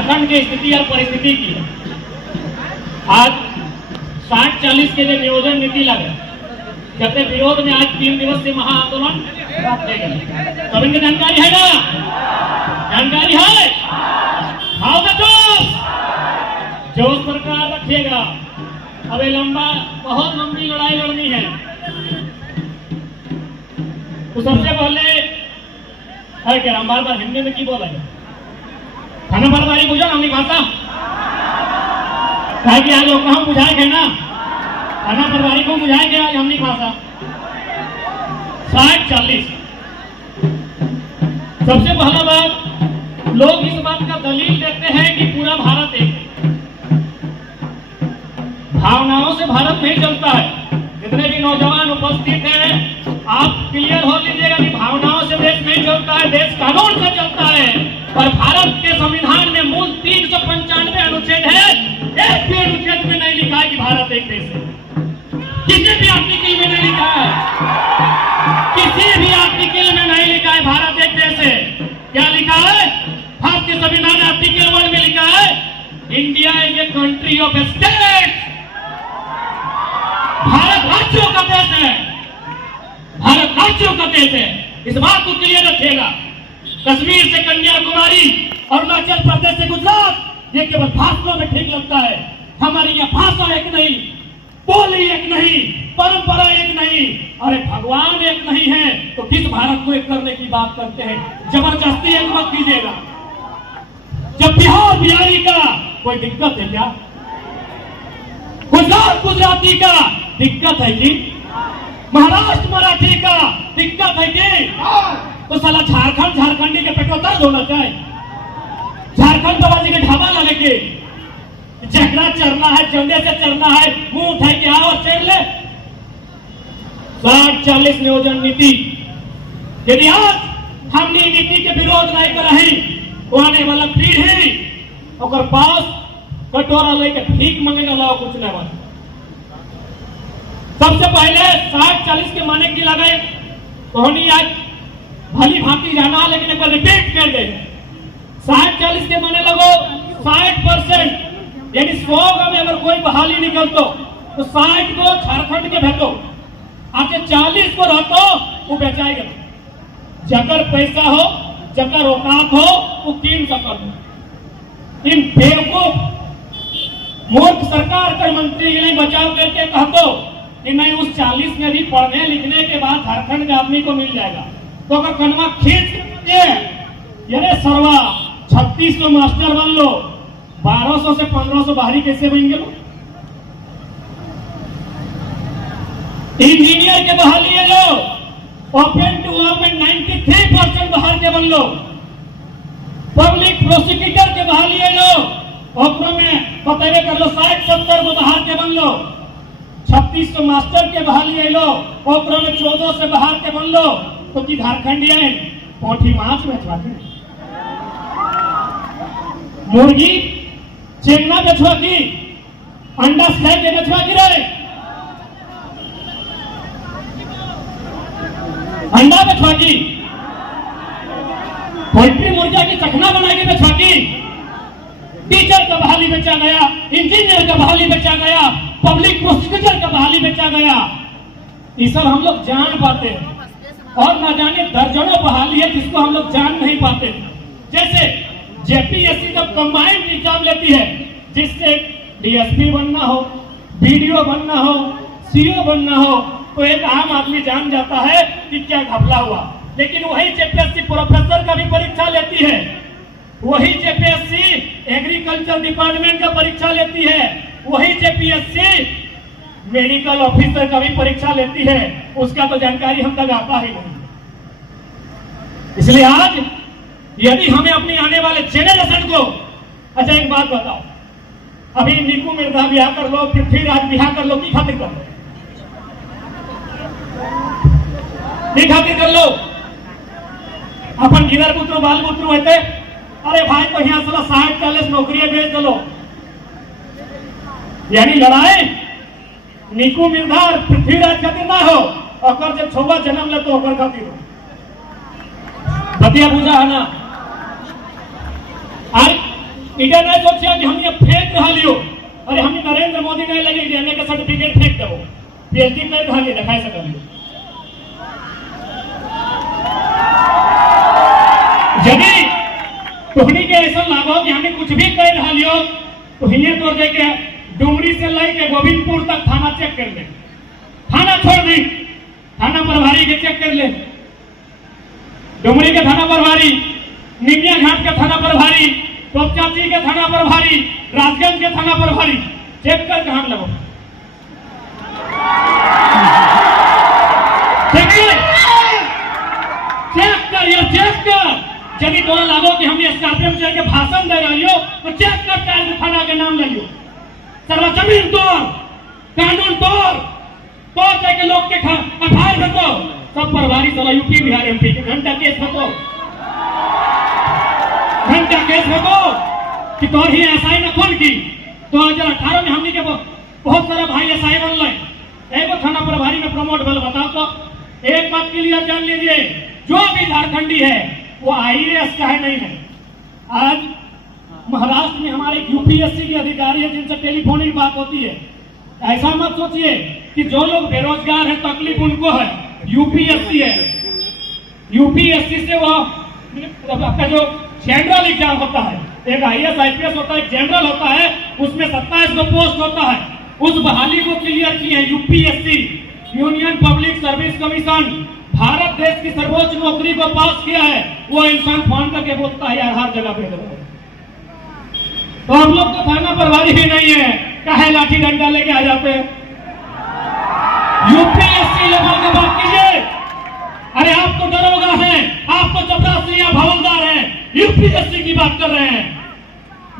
झारखंड की स्थिति और परिस्थिति की। आज 60-40 के जो नियोजन नीति लगे, जब तक विरोध में आज 3 दिवसीय महाआंदोलन तो इनकी जानकारी है ना? जानकारी है? हाउ द जोश सरकार रखिएगा। अब बहुत लंबी लड़ाई लड़नी है। तो सबसे पहले है क्या हम बार बार हिंदी में की बोला है खाना बार बारी बुझा हमनी भाषा कहे कि आज लोग हम बुझाए गए ना खाना परवारी को बुझाए गए आज हमनी भाषा 60-40। सबसे पहला बात, लोग इस बात का दलील देते हैं कि पूरा भारत एक है। भावनाओं से भारत नहीं चलता है। जितने भी नौजवान उपस्थित हैं, आप क्लियर हो लीजिएगा कि भावनाओं से देश नहीं चलता है, देश कानून से चलता है। पर भारत के संविधान में मूल 395 अनुच्छेद है, एक भी अनुच्छेद में नहीं लिखा है कि भारत एक देश है। किसी भी आर्टिकल में नहीं लिखा है, किसी भी आर्टिकल में नहीं लिखा है भारत एक देश है। क्या लिखा है? भारतीय संविधान आर्टिकल 1 में लिखा है India is a country of state. Bharat राज्यों का देश है, भारत राज्यों का देश है। इस बात को क्लियर रखिएगा। कश्मीर से कन्याकुमारी, अरुणाचल प्रदेश से गुजरात, ये केवल भाषणों में ठीक लगता है। हमारी यहाँ भाषा एक नहीं, बोली एक नहीं, परंपरा एक नहीं। अरे भगवान एक नहीं है तो किस भारत को एक करने की बात करते हैं? जबरदस्ती एक मत कीजिएगा। जब बिहार बिहारी का कोई दिक्कत है क्या? गुजरात गुजराती का दिक्कत है कि? महाराष्ट्र मराठी का दिक्कत है कि? तो साला झारखंड झारखंडी के पेटो दर्द होना चाहिए। झारखंड बाबाजी के ढाबा लगे के जकड़ा चरना है, चंदे से चरना है, मुंह उठाए के आओ और चढ़ ले। 60-40 नियोजन नीति, यदि आज हमने नीति के विरोध नहीं कर रही तो आने वाला पीढ़ी और पास कटोरा लेके भीख मांगेगा, लाओ कुछ नहीं बना। सबसे पहले 60-40 के माने की लगे तो हमने आज भली भांति जाना, लेकिन एक बार रिपीट कर दे। 60-40 के माने लगो 60%, यानी 100 में अगर कोई बहाली निकलतो तो 60 को झारखंड के भेटो, आपके 40 को रहतो वो बेचाएगा। जकर पैसा हो, जकर औकात हो, वो कीन सकते। इन बेवकूफ मूर्ख सरकार कर मंत्री के लिए बचाव करके कहतो कि नहीं उस 40 में भी पढ़ने लिखने के बाद झारखंड के आदमी को मिल जाएगा। तो अगर कनवा खींच के ये सरवा 3600 मास्टर बन लो, 1200 से 1500 बाहरी कैसे बन गए? इंजीनियर के बहाली है लो, ओपन टू वर्क में 93% बाहर के बन लो। पब्लिक प्रोसिक्यूटर के बहाली है लो, ओपन में बतेवे कर लो 60-70 को बाहर के बन लो। 3600 मास्टर के बहाली है लो, ओपन में 14 से बाहर के बन लो। तो कि झारखंडिया पोठी माछ बेचवा के, मुर्गी चेंगना बेचवा की, अंडा स्लैग के बेचवा की रहे, अंडा बेचवा की, पोल्ट्री मुर्गा की चखना बना के बेचवा की। टीचर का बहाली बेचा गया, इंजीनियर का बहाली बेचा गया, पब्लिक प्रोसिक्यूटर का बहाली बेचा गया। ये सब हम लोग जान पाते हैं और ना जाने दर्जनों बहाली है जिसको हम लोग जान नहीं पाते। जैसे जेपीएससी जब कंबाइंड एग्जाम लेती है, जिससे डीएसपी बनना हो, बीडीओ बनना हो, सीओ बनना हो, तो एक आम आदमी जान जाता है कि क्या घपला हुआ। लेकिन वही जेपीएससी प्रोफेसर का भी परीक्षा लेती है, वही जेपीएससी एग्रीकल्चर डिपार्टमेंट का परीक्षा लेती है, वही जेपीएससी मेडिकल ऑफिसर का भी परीक्षा लेती है। उसका तो जानकारी हम तक आता ही नहीं। इसलिए आज यदि हमें अपनी आने वाले जेनरेशन को, अच्छा एक बात बताओ, अभी नीकू मिर्जा ब्याह कर लो, पृथ्वीराज ब्याह कर लो, की खातिर कर लो? की खातिर कर लो? अपन गिरर पुत्र बाल पुत्र होते, अरे भाई तो यहाँ साला 60-40 नौकरियां बेच दो। यानी लड़ाई नीकू मिर्जा और पृथ्वीराज खातिर ना हो, और जब छुआ जन्म ले तो ओकर खातिर हो। बतिया बुझा है ना? आज इधर नहीं सोचिए कि हम ये फेंक रहा लियो, अरे हम नरेंद्र मोदी नहीं लगे देने का सर्टिफिकेट फेंक दो, पीएचडी में रहा लियो दिखाई सका लियो। यदि तोहनी के ऐसा लागो कि हमें कुछ भी कह रहा लियो तो हिये तो देखे डुमरी से लेके गोविंदपुर तक थाना चेक कर ले, थाना छोड़ दी, थाना प्रभारी के चेक कर ले, डुमरी के थाना प्रभारी, निमिया घाट के थाना प्रभारी, टोपचाची के थाना प्रभारी, राजगंज के थाना प्रभारी, चेक कर कहां लगो चेक कर या चेक कर। यदि तोरा लागो कि हम स्टाफियम चल के भाषण दे रही हो तो चेक कर चाहे थाना के नाम लियो, सर्व जमीन तोड़, कानून तोड़ के लोग के अठार भेजो, सब प्रभारी चला यूपी बिहार एमपी के घंटा केस भेजो, घंटा केस भेजो कि तोर ही एसआई ने कौन की। 2018 में हमने के बहुत सारा भाई एसआई बनल, एगो थाना प्रभारी में प्रमोट भेल। बताओ तो एक बात क्लियर जान लीजिए, जो भी झारखंडी है वो आईएएस का है नहीं है। आज महाराष्ट्र में हमारे यूपीएससी के अधिकारी है जिनसे टेलीफोनिक बात होती है, ऐसा मत सोचिए कि जो लोग बेरोजगार हैं तकलीफ उनको है, यूपीएससी है। यूपीएससी से वो आपका जो जनरल एग्जाम होता है, एक आईएएस आईपीएस होता है, एक जनरल होता है, उसमें 27 को पोस्ट होता है, उस बहाली को क्लियर किए हैं UPSC, union public service commission. Bharat देश की सर्वोच्च नौकरी को पास किया है, वो इंसान फोन करके बोलता है यार हर जगह पे दो। तो हम लोग तो थाना प्रभारी ही नहीं है, काहे लाठी डंडा लेके आ जाते हैं। यूपीएससी लेवल की बात कीजिए, अरे आप तो दरोगा हैं, आप तो चपरासी या भवलदार हैं, यूपीएससी की बात कर रहे हैं।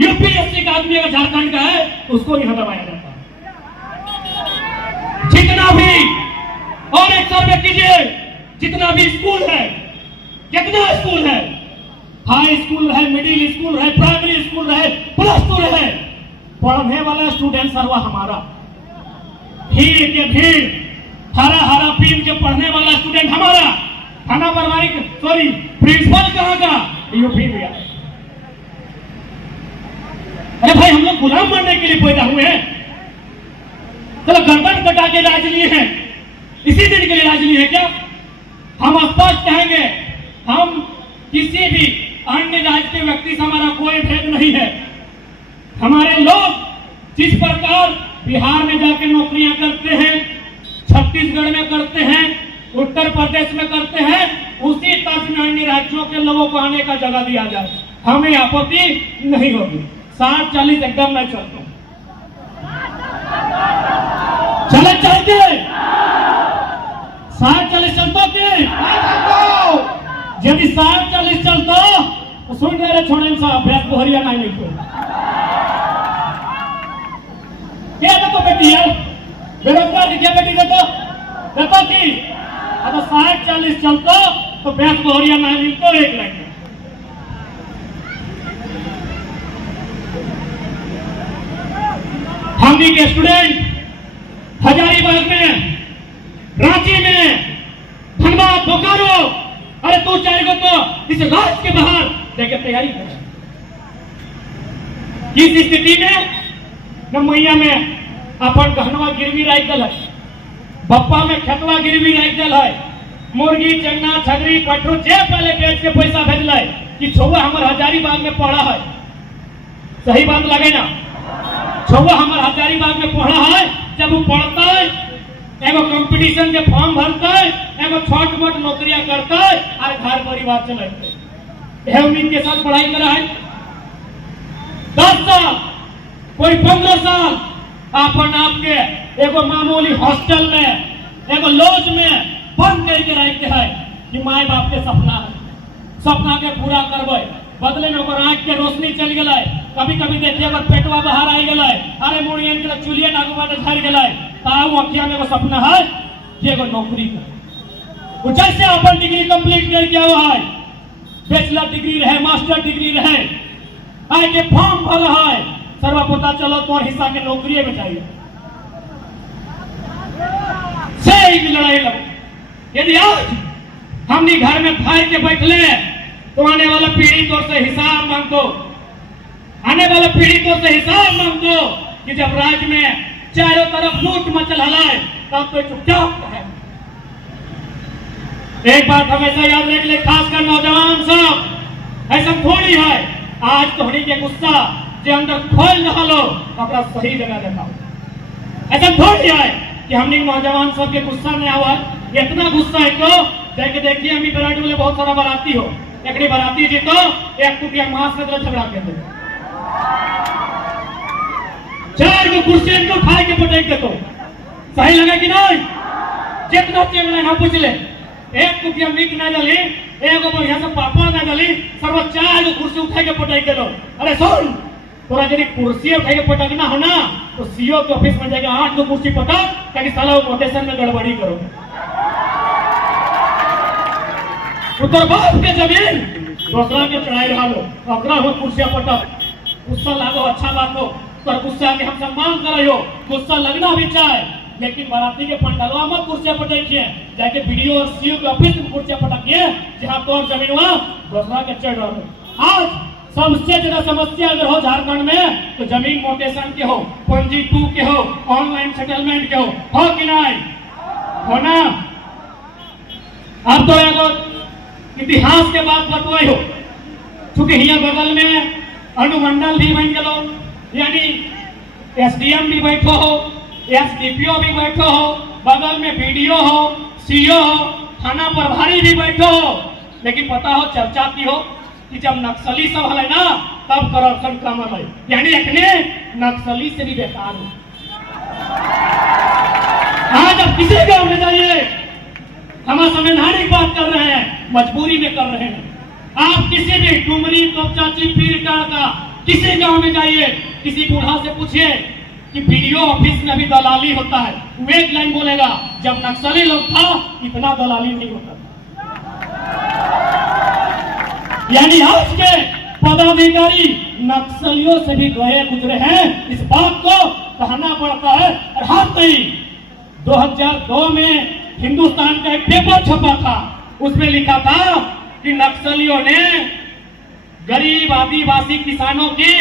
यूपीएससी का आदमी अगर झारखंड का है तो उसको नहीं हटाया जाता। जितना भी और एक सर्वे कीजिए, जितना भी स्कूल है, कितना स्कूल है, हाई स्कूल है, मिडिल स्कूल है, प्राइमरी स्कूल है, प्लस टू है, पढ़ने वाला स्टूडेंट सर्वा हमारा, भीड़ के भीड़, हरा हरा पीन के पढ़ने वाला स्टूडेंट हमारा। थाना प्रभारी सॉरी प्रिंसिपल कहाँ का, यूपी में। अरे भाई हम लोग गुलाम बनने के लिए पैदा हुए हैं, चलो गर्दन कटा के राज लिए हैं, इसी दिन के लिए राज लिए हैं क्या? हम स्पष्ट कहेंगे, हम किसी भी अन्य राज्य के व्यक्ति से हमारा कोई भेद नहीं है। हमारे लोग जिस प्रकार बिहार में जाके नौकरियां करते हैं, छत्तीसगढ़ में करते हैं, उत्तर प्रदेश में करते हैं, उसी तर्ज में अन्य राज्यों के लोगों को आने का जगह दिया जाए, हमें आपत्ति नहीं होगी। 60-40 एकदम मैं चलता हूं, चले चाहिए 60-40 चलता के यदि 60-40 चलता तो सुन रहे छोड़े सा अभ्यास को हरियाणा नहीं को क्या देखो बेटी है बेरोजगार क्या बेटी देखो कि अगर 60-40 चलता तो भैंस को हरियाणा नहीं तो एक लाइन हम भी के स्टूडेंट हजारीबाग में, रांची में, धनबाद, बोकारो, अरे तू चाहेगा तो इस राज्य के बाहर जाके तैयारी कर। किस स्थिति में न मैया में अपन गहनवा गिरवी राख दल है, बप्पा में खेतवा गिरवी राख दल है, मुर्गी चंगना छगरी पटरू जे पहले बेच के पैसा भेजल है कि छुआ हमारे हजारीबाग में पढ़ा है। सही बात लगे ना, छुआ हमारे हजारीबाग में पढ़ा है, जब वो पढ़ता है एगो कंपटीशन के फॉर्म भरता है, एगो छोट मोट नौकरियां करता है और घर परिवार चलाता है। यह उम्मीद के साथ पढ़ाई करा है 10 साल, कोई 15 साल, अपन आपके एगो मामूली हॉस्टल में, एगो लॉज में बंद करके रखते हैं कि माए बाप के सपना है, सपना के पूरा करबे, बदले में ओकर आंख के रोशनी चल गए। कभी कभी देखिए अगर पेटवा बाहर आई गए, अरे मुड़ियन के चुलिए नागू बाटे झड़ गए, ताऊ अखिया में एगो सपना है कि एगो नौकरी कर। वो जैसे अपन डिग्री कंप्लीट करके हुआ है, बैचलर डिग्री रहे, मास्टर डिग्री रहे, आए के फॉर्म भर रहा है, सर्वा पता चलो तो हिस्सा के नौकरी में चाहिए से ही लड़ाई लड़ो। यदि आज हमने घर में फायर के बैठले तो आने वाला पीढ़ी तो से हिसाब मांगो, आने वाला पीड़ितों से हिसाब मांगो कि जब राज्य में चारों तरफ लूट मचल हलाए तब तो चुपचाप है। एक बात हमेशा याद रख ले, खासकर नौजवान सब, ऐसा थोड़ी है आज तोहरी के गुस्सा जो अंदर खोल न लो अपना सही जगह दिखाओ। ऐसा थोड़ी है कि हमने नौजवान सब के गुस्सा में आवा, इतना गुस्सा है तो जाके देखिए हमी बरात वाले बहुत सारा बराती हो, एक बराती जी तो एक कुटिया मां से झगड़ा के दो, चार को कुर्सी इनको खाए के पटेक दे, तो सही लगे कि नहीं? जितना चेंगना ना पूछ ले, एक कुटिया मीट ना डाली, एक बढ़िया से पापा ना डाली, सर्व चार को कुर्सी उठा के पटेक दे दो। अरे सुन, तोरा यदि कुर्सी उठा के पटकना हो ना तो सीओ के ऑफिस में जाके 8 को कुर्सी पटक, ताकि साला वो मोटेशन में गड़बड़ी करो। उत्तर बाप के जमीन दूसरा के चढ़ाई रहा लो, अकरा हो कुर्सियां पटक, गुस्सा लागो अच्छा बात हो, पर गुस्सा के हम सम्मान करो, गुस्सा लगना भी चाहे, लेकिन बाराती के पंडालवा में कुर्सियां पटकिए, जाके वीडियो और सीओ के ऑफिस में कुर्सियां पटकिए, जहां तो जमीन वहां दूसरा के चढ़ रहा। आज सबसे ज्यादा समस्या अगर हो झारखंड में तो जमीन मोटेशन के हो, पंजी 2 के हो, ऑनलाइन सेटलमेंट के हो कि नहीं? हो ना? अब तो एगो इतिहास के बात बतवाई हो, क्योंकि यहाँ बगल में अनुमंडल भी बन गलो, यानी एसडीएम भी बैठो हो, एसडीपीओ भी बैठो हो, बगल में बीडीओ हो, सीओ हो, थाना प्रभारी भी बैठो हो, लेकिन पता हो चर्चा की हो कि जब नक्सली सब है ना तब करप्शन कम है, यानी इतने नक्सली से भी बेकार हो। आज अब किसी गांव में जाइए, हम संवैधानिक बात कर रहे हैं, मजबूरी में कर रहे हैं। आप किसी भी डुमरी चाची पीर का किसी गांव में जाइए, किसी बूढ़ा से पूछिए कि वीडियो ऑफिस में भी दलाली होता है, वो एक लाइन बोलेगा, जब नक्सली लोग था इतना दलाली नहीं होता। यानी आज के पदाधिकारी नक्सलियों से भी गए गुजरे हैं, इस बात को कहना पड़ता है। और हाथ नहीं, 2002 में हिंदुस्तान का एक पेपर छपा था, उसमें लिखा था कि नक्सलियों ने गरीब आदिवासी किसानों की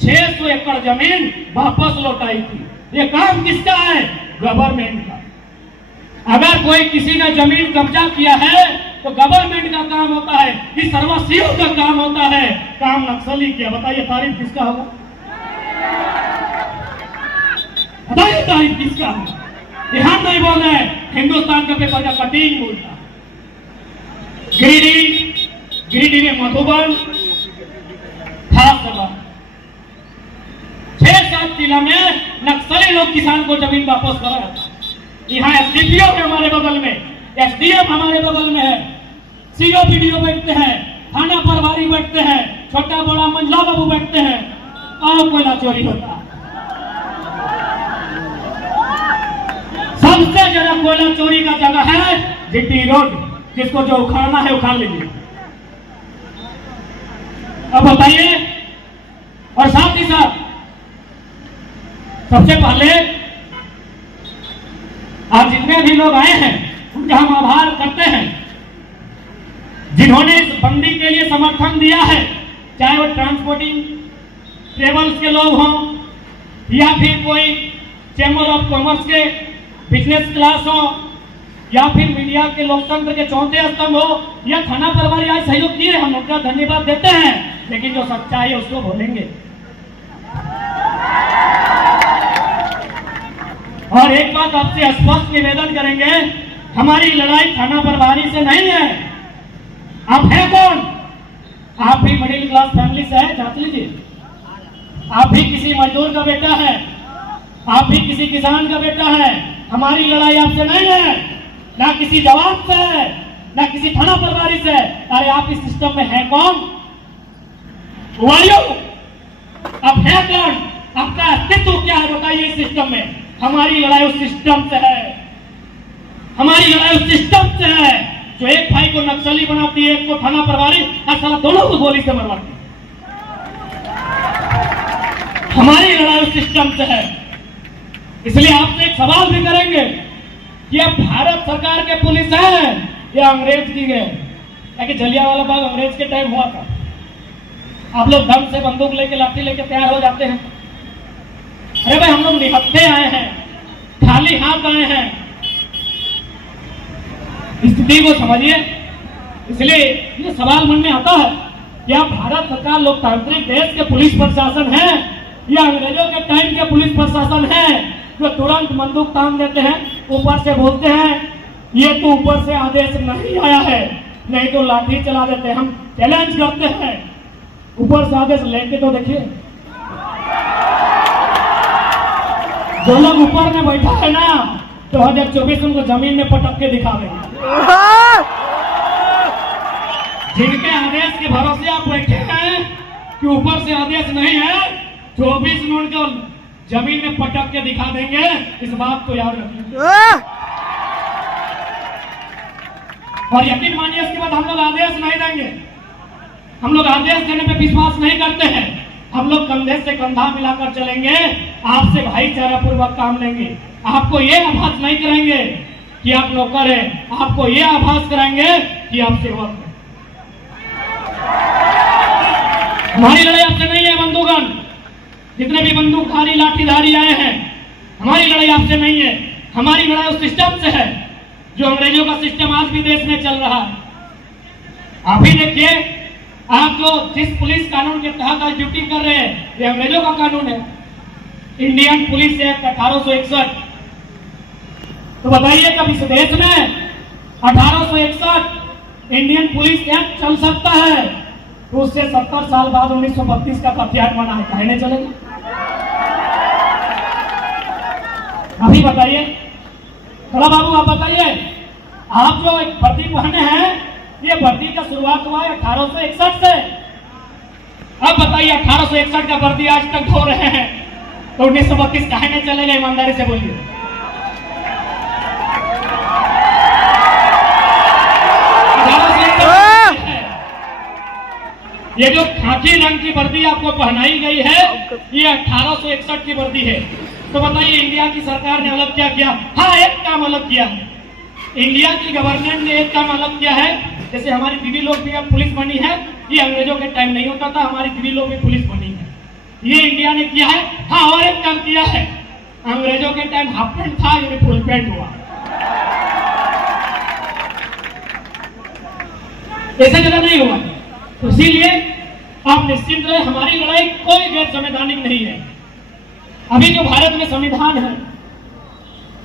600 एकड़ जमीन वापस लौटाई थी। ये काम किसका है? गवर्नमेंट का। अगर कोई किसी ने जमीन कब्जा किया है तो गवर्नमेंट का काम होता है, इस सर्वसीओ का काम होता है, काम नक्सली किया। बताइए तारीफ किसका होगा? बताइए तारीफ किसका होगा? हम नहीं बोल रहे, हिंदुस्तान का पेपर का कटिंग बोलता। गिरिडीह में मधुबन खास सभा 6-7 जिला में नक्सली लोग किसान को जमीन वापस करा था। यहाँ एसडीपीओ है हमारे बगल में, एसडीएम हमारे बगल में है, सीओ बीडीओ बैठते हैं, थाना प्रभारी बैठते हैं, छोटा बड़ा मंझला बाबू बैठते हैं, और कोयला चोरी होता है। सबसे ज्यादा कोयला चोरी का जगह है जीटी रोड, जिसको जो उखाड़ना है उखाड़ लीजिए। अब बताइए, और साथ ही साथ सबसे पहले आज जितने भी लोग आए हैं उनका हम आभार करते हैं, जिन्होंने इस बंदी के लिए समर्थन दिया है, चाहे वो ट्रांसपोर्टिंग ट्रेवल्स के लोग हों या फिर कोई चैम्बर ऑफ कॉमर्स के बिजनेस क्लास हो, या फिर मीडिया के लोकतंत्र के चौथे स्तंभ हो, या थाना प्रभारी आज सहयोग किए, हम उनका धन्यवाद देते हैं। लेकिन जो सच्चाई है उसको बोलेंगे। और एक बात आपसे स्पष्ट निवेदन करेंगे, हमारी लड़ाई थाना प्रभारी से नहीं है। आप हैं कौन? आप भी मिडिल क्लास फैमिली से है, जांच लीजिए। आप भी किसी मजदूर का बेटा है, आप भी किसी किसान का बेटा है। हमारी लड़ाई आपसे नहीं है, ना किसी जवान से है, ना किसी थाना प्रभारी से। अरे आप इस सिस्टम में हैं कौन? आप हैं कौन? आपका अस्तित्व क्या है? बताइए इस सिस्टम में। हमारी लड़ाई उस सिस्टम से है, हमारी लड़ाई उस सिस्टम से है जो एक भाई को नक्सली बनाती है, एक को थाना प्रभारी, और साला दोनों को गोली से मरवाती है। हमारी लड़ाई उस सिस्टम से है। इसलिए आपसे एक सवाल भी करेंगे कि अब भारत सरकार के पुलिस है या अंग्रेज की गए? ताकि जलियांवाला बाग अंग्रेज के टाइम हुआ था, आप लोग दम से बंदूक लेके लाठी लेके तैयार हो जाते हैं। अरे भाई हम लोग निहत्थे आए हैं, खाली हाथ आए हैं, स्थिति को समझिए। इसलिए ये सवाल मन में आता है, क्या भारत सरकार लोकतांत्रिक देश के पुलिस प्रशासन है या अंग्रेजों के टाइम के पुलिस प्रशासन है जो तुरंत बंदूक तान देते हैं, ऊपर से बोलते हैं ये तो ऊपर से आदेश नहीं आया है, नहीं तो लाठी चला देते हैं। हम चैलेंज करते हैं, ऊपर से आदेश लेके तो देखिए। जो लोग ऊपर में बैठा है ना, 2024 उनको जमीन में पटक के दिखावेंगे। जिनके आदेश के भरोसे आप बैठे हैं कि ऊपर से आदेश नहीं है, 24 में उनको जमीन में पटक के दिखा देंगे। इस बात को याद रखिए और यकीन मानिए, इसके बाद हम लोग आदेश नहीं देंगे। हम लोग आदेश देने पे विश्वास नहीं करते हैं। हम लोग कंधे से कंधा मिलाकर चलेंगे, आपसे भाईचारा पूर्वक काम लेंगे। आपको ये आभास नहीं करेंगे कि आप नौकर हैं, आपको ये आभास कराएंगे कि आप सेवक हैं। हमारी लड़ाई आपसे नहीं है बंदूकन, जितने भी बंदूकधारी लाठीधारी आए हैं, हमारी लड़ाई आपसे नहीं है। हमारी लड़ाई उस सिस्टम से है जो अंग्रेजों का सिस्टम आज भी देश में चल रहा है। आप ही देखिए, आप जो जिस पुलिस कानून के तहत आज ड्यूटी कर रहे हैं, ये अंग्रेजों का कानून है, इंडियन पुलिस एक्ट 1861। तो बताइए कब इस देश में 1861 इंडियन पुलिस एक्ट चल सकता है, तो उससे 70 साल बाद 1932 का हथियार बना है, कहने चलेगा? अभी बताइए, थोड़ा बाबू आप बताइए, आप जो एक वर्दी पहने हैं, ये वर्दी का शुरुआत हुआ है 1861 से। अब बताइए 1861 का वर्दी आज तक धो रहे हैं, तो 1932 कहने चलेगा? ईमानदारी से बोलिए। ये जो खाकी रंग की वर्दी आपको पहनाई गई है, ये 1861 की वर्दी है। तो बताइए इंडिया की सरकार ने अलग क्या किया? हाँ, एक काम अलग किया। इंडिया की गवर्नमेंट ने एक काम अलग किया है, जैसे हमारी दीदी लोग भी अब पुलिस बनी है, ये अंग्रेजों के टाइम नहीं होता था, हमारी दीदी लोग भी पुलिस बनी है, ये इंडिया ने किया है। हाँ, और एक काम किया है, अंग्रेजों के टाइम हाफ पैंट था, ये फुल पैंट हुआ। ऐसे जगह नहीं हुआ, तो इसीलिए आप निश्चिंत रहे, हमारी लड़ाई कोई गैर संवैधानिक नहीं है। अभी जो भारत में संविधान है,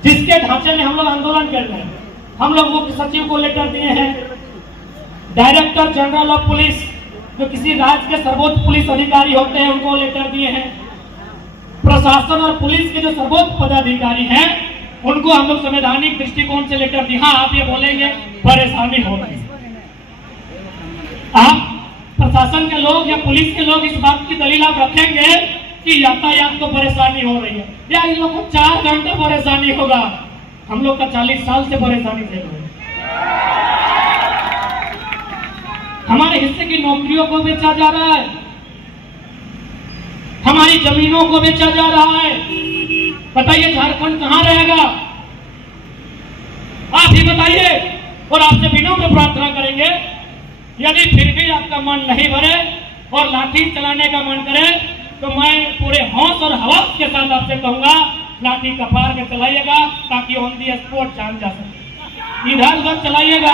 जिसके ढांचे में हम लोग आंदोलन कर रहे हैं, हम लोग मुख्य सचिव को लेटर दिए हैं, डायरेक्टर जनरल ऑफ पुलिस जो किसी राज्य के सर्वोच्च पुलिस अधिकारी होते हैं उनको लेटर दिए हैं, प्रशासन और पुलिस के जो सर्वोच्च पदाधिकारी हैं उनको हम लोग संवैधानिक दृष्टिकोण से लेटर दिए। हाँ, आप ये बोलेंगे परेशानी हो रही है, आप प्रशासन के लोग या पुलिस के लोग इस बात की दलील आप रखेंगे कि यातायात को परेशानी हो रही है, या इन लोगों को 4 घंटे परेशानी होगा, हम लोग का 40 साल से परेशानी झेल रहे हैं। हमारे हिस्से की नौकरियों को बेचा जा रहा है, हमारी जमीनों को बेचा जा रहा है। बताइए झारखंड कहां रहेगा? आप ही बताइए। और आपसे विनम्र प्रार्थना करेंगे, यदि फिर भी आपका मन नहीं भरे और लाठी चलाने का मन करे, तो मैं पूरे हौस और हवस के साथ आपसे कहूंगा, लाठी कपार में चलाइएगा ताकि ऑन दी स्पॉट जान जा सके। इधर उधर चलाइएगा,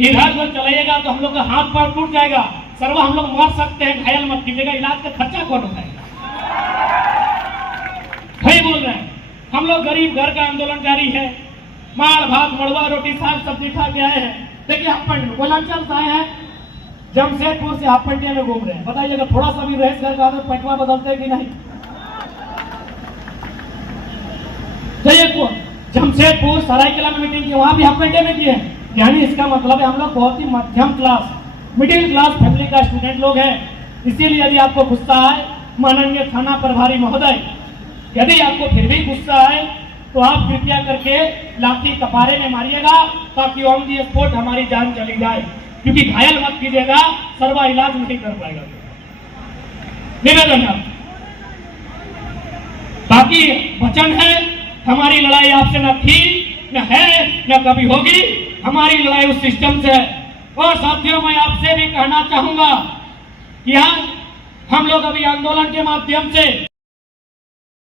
इधर उधर चलाइएगा तो हम लोग का हाथ पैर टूट जाएगा, सर्वा हम लोग मर सकते हैं, घायल मत कीजिएगा, इलाज का खर्चा कौन उठाएगा? सही बोल रहे हैं। हम लोग गरीब घर का आंदोलन जारी है, मार भात मड़वा रोटी साग सब्जी खा के आए हैं। देखिए हाफ पैंट कोयलांचल से आए हैं, जमशेदपुर से हाफ पैंटिया में घूम रहे हैं। बताइए अगर थोड़ा सा भी रईस घर का आदमी पैंटवा बदलते हैं कि नहीं? जमशेदपुर सरायकेला में मीटिंग की, वहां भी हाफ पैंटिया में किए। यानी इसका मतलब है हम लोग बहुत ही मध्यम क्लास, मिडिल क्लास फैमिली का स्टूडेंट लोग हैं। इसीलिए यदि आपको गुस्सा आए, माननीय थाना प्रभारी महोदय, यदि आपको फिर भी गुस्सा आए तो आप कृपया करके लाठी कपारे में मारिएगा ताकि ऑन दी स्पॉट हमारी जान चली जाए, क्योंकि घायल मत कीजिएगा, सर्वा इलाज नहीं कर पाएगा। निवेदन है। बाकी वचन है, हमारी लड़ाई आपसे न थी, न है, न कभी होगी। हमारी लड़ाई उस सिस्टम से है। और साथियों, मैं आपसे भी कहना चाहूंगा कि आज हम लोग अभी आंदोलन के माध्यम से